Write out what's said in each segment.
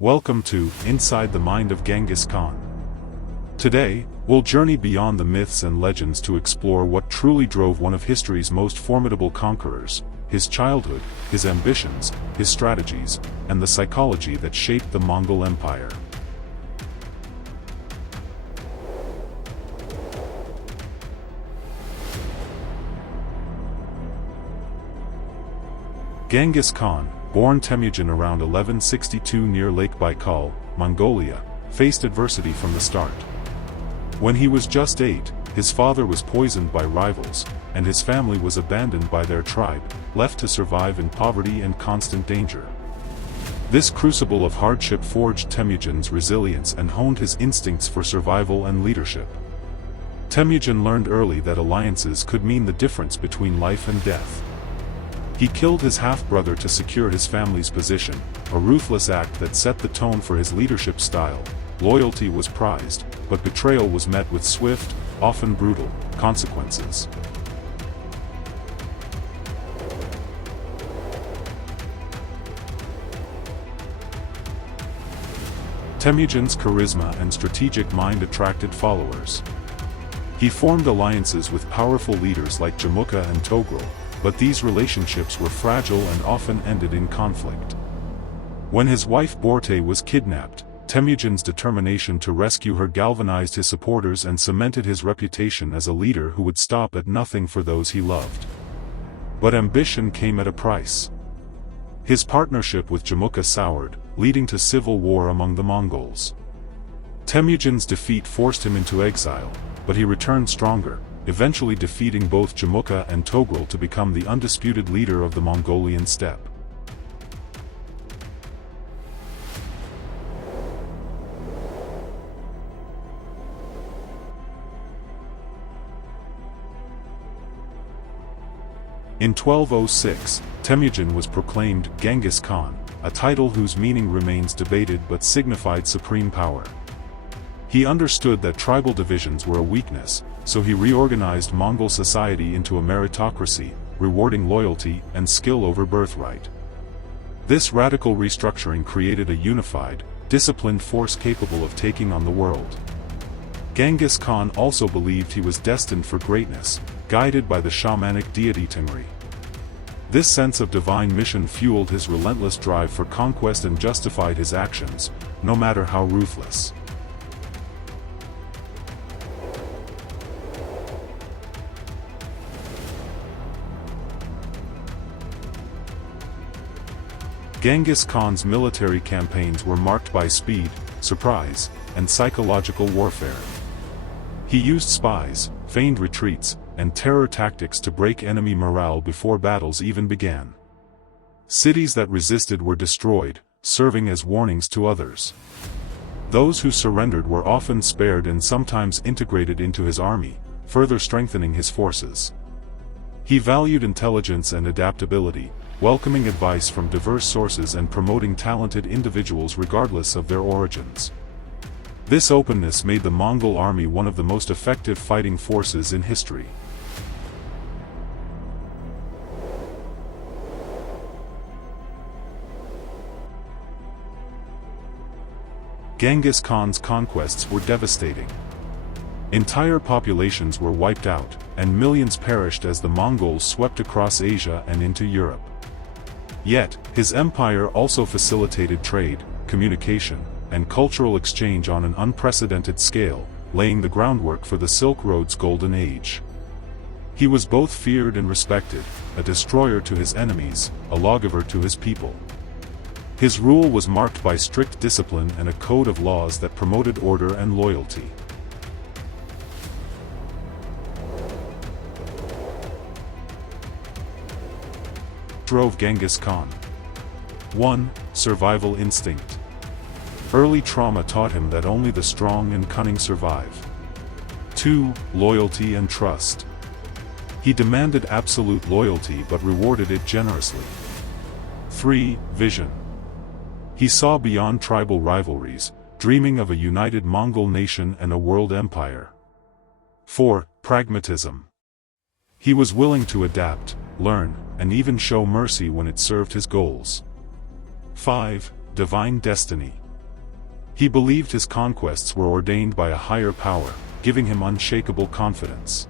Welcome to Inside the Mind of Genghis Khan. Today, we'll journey beyond the myths and legends to explore what truly drove one of history's most formidable conquerors, his childhood, his ambitions, his strategies, and the psychology that shaped the Mongol Empire. Genghis Khan, born Temüjin around 1162 near Lake Baikal, Mongolia, faced adversity from the start. When he was just 8, his father was poisoned by rivals, and his family was abandoned by their tribe, left to survive in poverty and constant danger. This crucible of hardship forged Temüjin's resilience and honed his instincts for survival and leadership. Temüjin learned early that alliances could mean the difference between life and death. He killed his half-brother to secure his family's position, a ruthless act that set the tone for his leadership style. Loyalty was prized, but betrayal was met with swift, often brutal, consequences. Temüjin's charisma and strategic mind attracted followers. He formed alliances with powerful leaders like Genghis and Togrul, but these relationships were fragile and often ended in conflict. When his wife Borte was kidnapped, Temüjin's determination to rescue her galvanized his supporters and cemented his reputation as a leader who would stop at nothing for those he loved. But ambition came at a price. His partnership with Genghis soured, leading to civil war among the Mongols. Temüjin's defeat forced him into exile, but he returned stronger, eventually defeating both Genghis and Togrul to become the undisputed leader of the Mongolian steppe. In 1206, Temüjin was proclaimed Genghis Khan, a title whose meaning remains debated but signified supreme power. He understood that tribal divisions were a weakness, so he reorganized Mongol society into a meritocracy, rewarding loyalty and skill over birthright. This radical restructuring created a unified, disciplined force capable of taking on the world. Genghis Khan also believed he was destined for greatness, guided by the shamanic deity Temüjin. This sense of divine mission fueled his relentless drive for conquest and justified his actions, no matter how ruthless. Genghis Khan's military campaigns were marked by speed, surprise, and psychological warfare. He used spies, feigned retreats, and terror tactics to break enemy morale before battles even began. Cities that resisted were destroyed, serving as warnings to others. Those who surrendered were often spared and sometimes integrated into his army, further strengthening his forces. He valued intelligence and adaptability, welcoming advice from diverse sources and promoting talented individuals regardless of their origins. This openness made the Mongol army one of the most effective fighting forces in history. Genghis Khan's conquests were devastating. Entire populations were wiped out, and millions perished as the Mongols swept across Asia and into Europe. Yet, his empire also facilitated trade, communication, and cultural exchange on an unprecedented scale, laying the groundwork for the Silk Road's golden age. He was both feared and respected, a destroyer to his enemies, a lawgiver to his people. His rule was marked by strict discipline and a code of laws that promoted order and loyalty. Drove Genghis Khan. 1. Survival instinct. Early trauma taught him that only the strong and cunning survive. 2. Loyalty and trust. He demanded absolute loyalty but rewarded it generously. 3. Vision. He saw beyond tribal rivalries, dreaming of a united Mongol nation and a world empire. 4. Pragmatism. He was willing to adapt, learn, and even show mercy when it served his goals. 5. Divine destiny. He believed his conquests were ordained by a higher power, giving him unshakable confidence.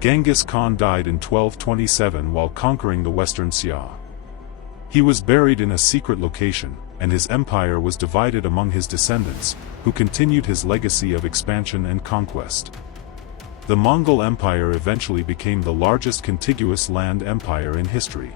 Genghis Khan died in 1227 while conquering the Western Xia. He was buried in a secret location, and his empire was divided among his descendants, who continued his legacy of expansion and conquest. The Mongol Empire eventually became the largest contiguous land empire in history.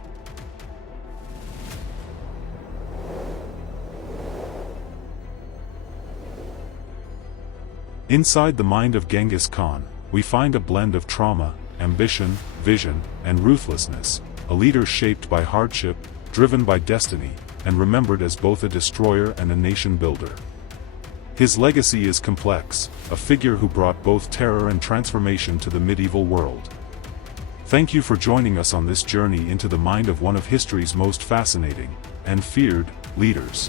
Inside the mind of Genghis Khan, we find a blend of trauma, ambition, vision, and ruthlessness, a leader shaped by hardship, driven by destiny, and remembered as both a destroyer and a nation builder. His legacy is complex, a figure who brought both terror and transformation to the medieval world. Thank you for joining us on this journey into the mind of one of history's most fascinating and feared leaders.